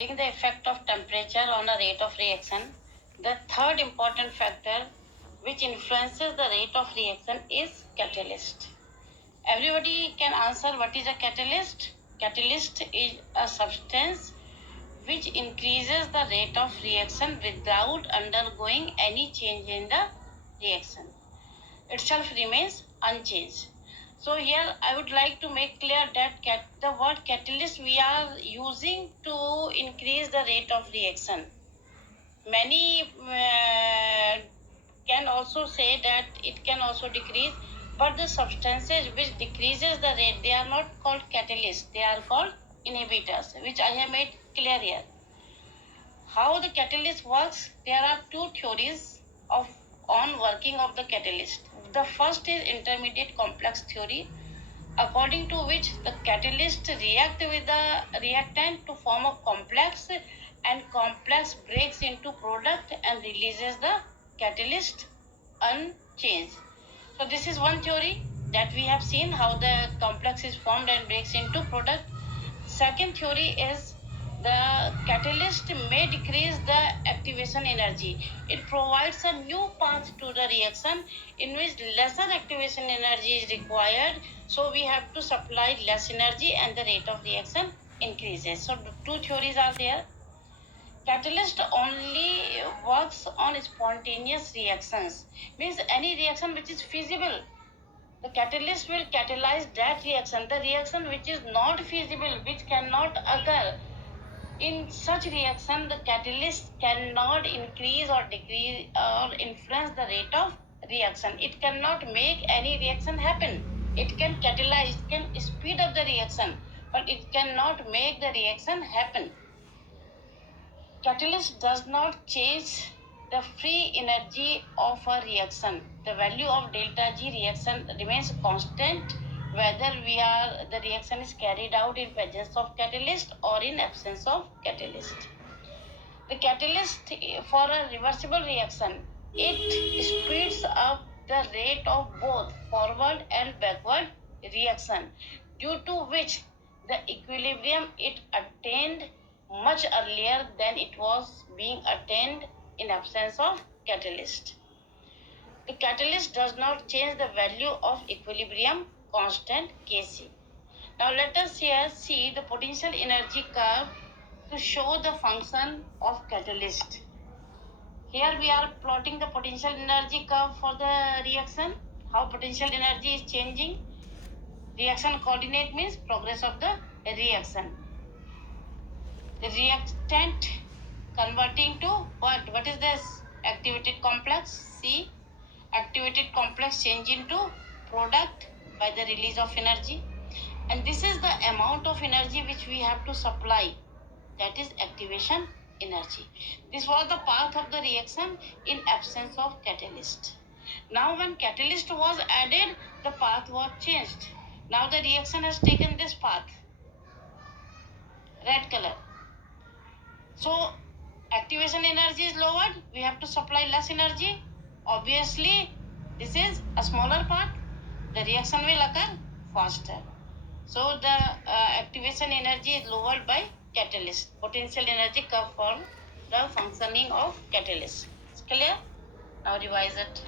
Taking the effect of temperature on a rate of reaction, the third important factor which influences the rate of reaction is catalyst. Everybody can answer what is a catalyst. Catalyst is a substance which increases the rate of reaction without undergoing any change in the reaction. Itself remains unchanged. So here I would like to make clear that the word catalyst we are using to increase the rate of reaction. Many can also say that it can also decrease, but the substances which decreases the rate, they are not called catalysts, they are called inhibitors, which I have made clear here. How the catalyst works, there are two theories on working of the catalyst. The first is intermediate complex theory, according to which the catalyst react with the reactant to form a complex, and complex breaks into product and releases the catalyst unchanged. So this is one theory that we have seen, how the complex is formed and breaks into product. Second theory is the catalyst may decrease the activation energy. It provides a new path to the reaction in which lesser activation energy is required. So we have to supply less energy and the rate of reaction increases. So two theories are there. Catalyst only works on spontaneous reactions, means any reaction which is feasible. The catalyst will catalyze that reaction. The reaction which is not feasible, which cannot occur, in such reaction, the catalyst cannot increase or decrease or influence the rate of reaction. It cannot make any reaction happen. It can catalyze, it can speed up the reaction, but it cannot make the reaction happen. Catalyst does not change the free energy of a reaction. The value of delta G reaction remains constant whether the reaction is carried out in presence of catalyst or in absence of catalyst. The catalyst for a reversible reaction, it speeds up the rate of both forward and backward reaction, due to which the equilibrium it attained much earlier than it was being attained in absence of catalyst. The catalyst does not change the value of equilibrium constant Kc. Now let us here see the potential energy curve to show the function of catalyst. Here we are plotting the potential energy curve for the reaction, how potential energy is changing. Reaction coordinate means progress of the reaction. The reactant converting to what? What is this? Activated complex. C. Activated complex change into product by the release of energy. And this is the amount of energy which we have to supply. That is activation energy. This was the path of the reaction in absence of catalyst. Now when catalyst was added, the path was changed. Now the reaction has taken this path, red color. So activation energy is lowered, we have to supply less energy. Obviously, this is a smaller part, the reaction will occur faster. So the activation energy is lowered by catalyst. Potential energy curve for the functioning of catalyst. It's clear? Now revise it.